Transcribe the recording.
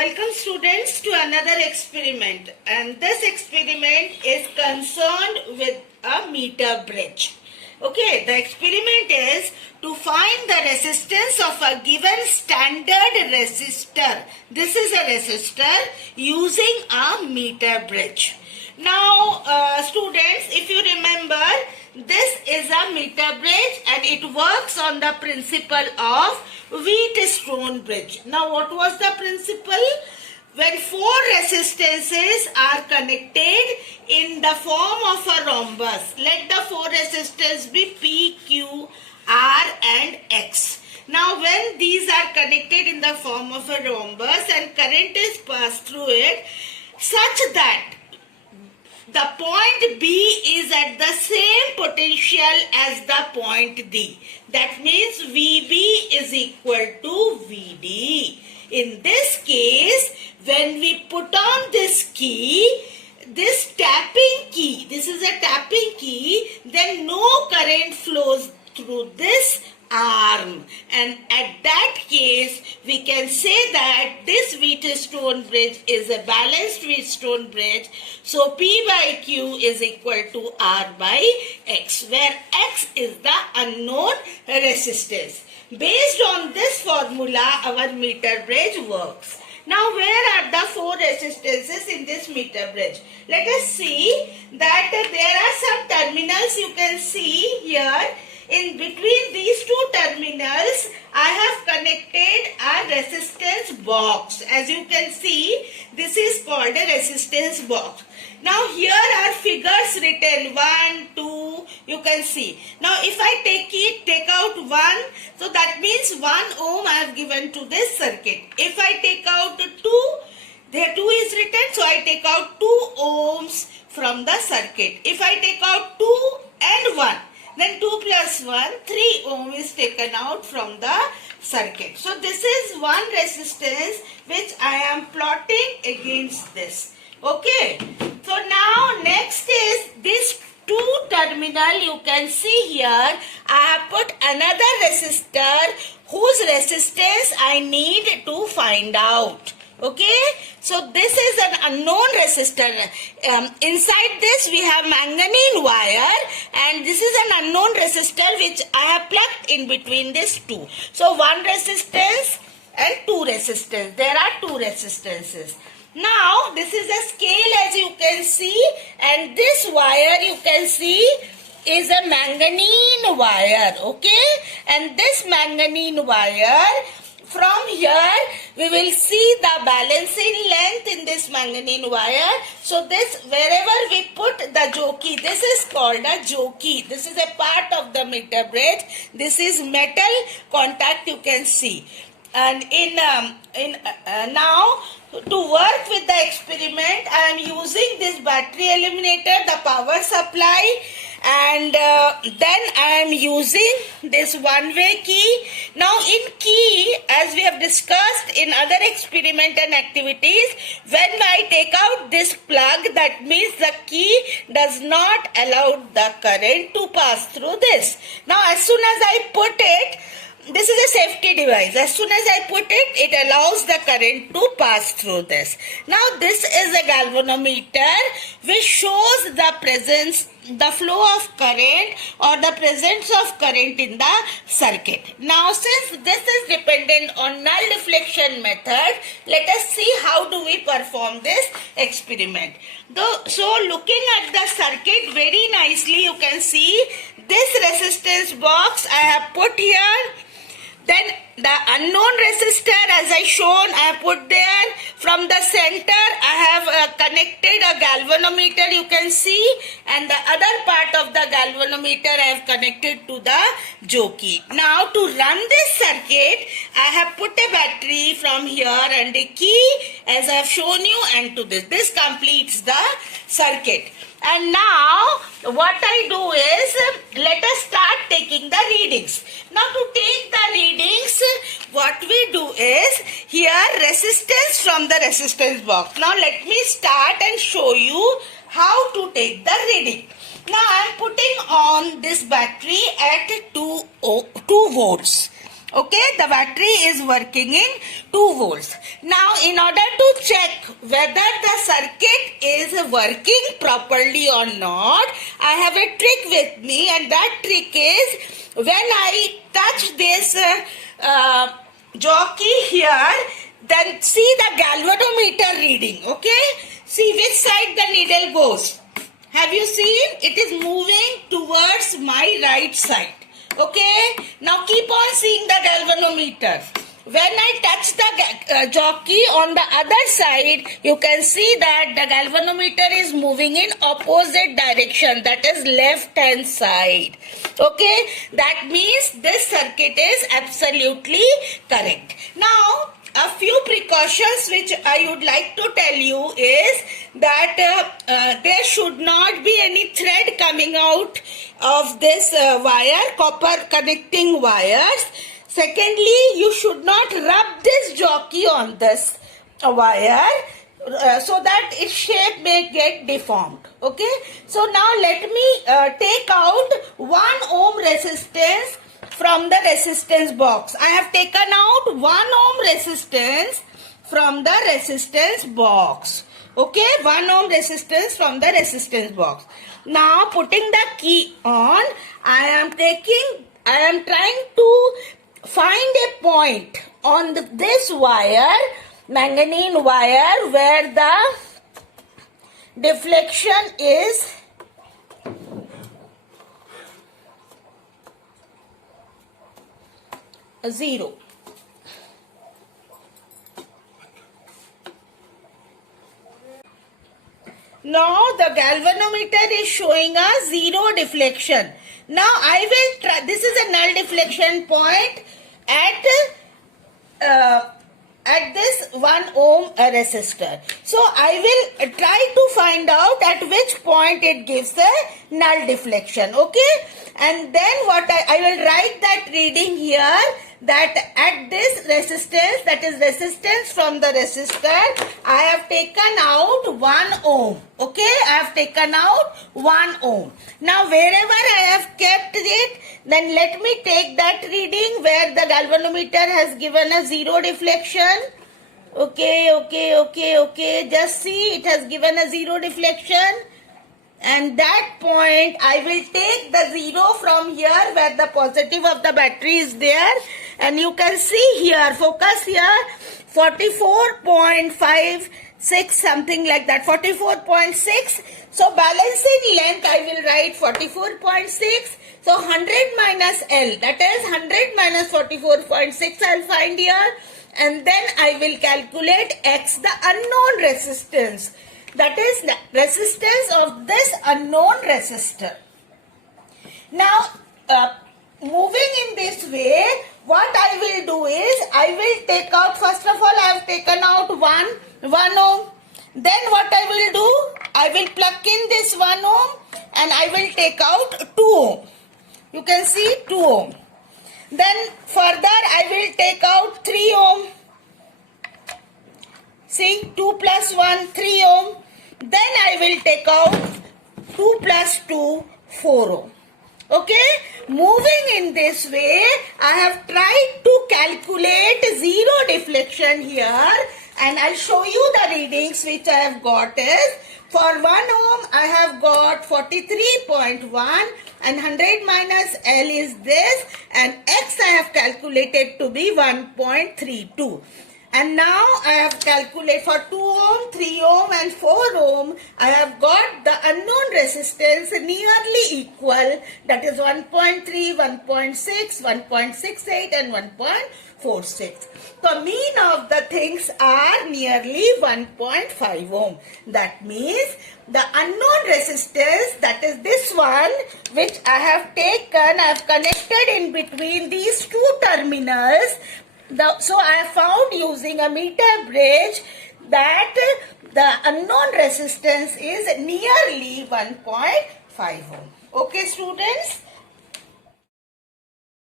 Welcome students to another experiment, and this experiment is concerned with a meter bridge. Okay, the experiment is to find the resistance of a given standard resistor. This is a resistor using a meter bridge. Now students, if you remember, this is a meter bridge and it works on the principle of Wheatstone bridge. Now what was the principle? When four resistances are connected in the form of a rhombus, let the four resistors be P, Q, R and X. Now when these are connected in the form of a rhombus and current is passed through it such that the point B is at the same potential as the point D. That means VB is equal to VD. In this case, when we put on this key, this tapping key, this is a tapping key, then no current flows through this arm, and at that case we can say that this Wheatstone bridge is a balanced Wheatstone bridge. So P by Q is equal to R by X, where X is the unknown resistance. Based on this formula, our meter bridge works. Now where are the four resistances in this meter bridge? Let us see that there are some terminals you can see here. In between these two terminals, I have connected a resistance box. As you can see, this is called a resistance box. Now here are figures written 1, 2, you can see. Now if I take out 1, so that means 1 ohm I have given to this circuit. If I take out 2, there 2 is written, so I take out 2 ohms from the circuit. If I take out 2 and 1, then 2 plus 1, 3 ohm is taken out from the circuit. So this is one resistance which I am plotting against this. Okay. So now next is this 2 terminal you can see here. I have put another resistor whose resistance I need to find out. Okay, so this is an unknown resistor. Inside this we have manganese wire, and this is an unknown resistor which I have plugged in between these two. So one resistance and 2 resistors. There are 2 resistances. Now this is a scale as you can see, and this wire you can see is a manganese wire. Okay, and this manganese wire, from here we will see the balancing length in this manganese wire. So this, wherever we put the jockey, this is called a jockey. This is a part of the meter bridge. This is metal contact you can see. And now to work with the experiment, I am using this battery eliminator, the power supply, and then I am using this one-way key. Now in key, as we have discussed in other experiment and activities, when I take out this plug, that means the key does not allow the current to pass through this. Now as soon as I put it, this is a safety device. As soon as I put it, it allows the current to pass through this. Now this is a galvanometer which shows the presence, the flow of current or the presence of current in the circuit. Now since this is dependent on null deflection method, let us see how do we perform this experiment. So looking at the circuit very nicely, you can see this resistance box I have put here. Then the unknown resistor, as I shown, I have put there. From the center I have connected a galvanometer you can see, and the other part of the galvanometer I have connected to the jockey. Now to run this circuit, I have put a battery from here and a key as I have shown you, and to this. This completes the circuit. And now what I do is, let us start taking the readings. Now to take the readings, what we do is, here resistance from the resistance box. Now let me start and show you how to take the reading. Now I am putting on this battery at 2 volts. Okay, the battery is working in 2 volts. Now, in order to check whether the circuit is working properly or not, I have a trick with me, and that trick is when I touch this jockey here, then see the galvanometer reading. Okay, see which side the needle goes. Have you seen? It is moving towards my right side. Okay, now keep on seeing the galvanometer. When I touch the jockey on the other side, you can see that the galvanometer is moving in opposite direction, that is left hand side. Okay, that means this circuit is absolutely correct. Now, a few precautions which I would like to tell you is that there should not be any thread coming out of this wire, copper connecting wires. Secondly, you should not rub this jockey on this wire so that its shape may get deformed. Okay, so now let me take out 1 ohm resistance from the resistance box. I have taken out 1 ohm resistance from the resistance box. Okay, 1 ohm resistance from the resistance box. Now putting the key on, I am trying to find a point on this wire, manganese wire, where the deflection is 0. Now the galvanometer is showing a 0 deflection. Now I will try, this is a null deflection point at this 1 ohm resistor. So I will try to find out at which point it gives a null deflection. Okay, and then what I will write that reading here, that at this resistance, that is resistance from the resistor, I have taken out 1 ohm. Okay, I have taken out 1 ohm. Now wherever I have kept it, then let me take that reading where the galvanometer has given a 0 deflection. Okay, just see, it has given a 0 deflection. And that point, I will take the 0 from here where the positive of the battery is there. And you can see here, focus here, 44.56, something like that, 44.6. So balancing length, I will write 44.6. So 100 minus L, that is 100 minus 44.6 I will find here. And then I will calculate X, the unknown resistance. That is the resistance of this unknown resistor. Now, moving in this way, what I will do is, I will take out, first of all, I have taken out 1 ohm. Then what I will do, I will plug in this 1 ohm and I will take out 2 ohm. You can see 2 ohm. Then further, I will take out 3 ohm. See, 2 plus 1, 3 ohm. Then I will take out 2 plus 2, 4 ohm. Okay, moving in this way, I have tried to calculate 0 deflection here, and I'll show you the readings which I have got is, for 1 ohm I have got 43.1 and 100 minus L is this, and X I have calculated to be 1.32. And now I have calculated for 2 ohm, 3 ohm and 4 ohm, I have got the unknown resistance nearly equal, that is 1.3, 1.6, 1.68 and 1.46. The mean of the things are nearly 1.5 ohm. That means the unknown resistance, that is this one, which I have taken, I have connected in between these 2 terminals. So I have found using a meter bridge that the unknown resistance is nearly 1.5 ohm. Okay, students?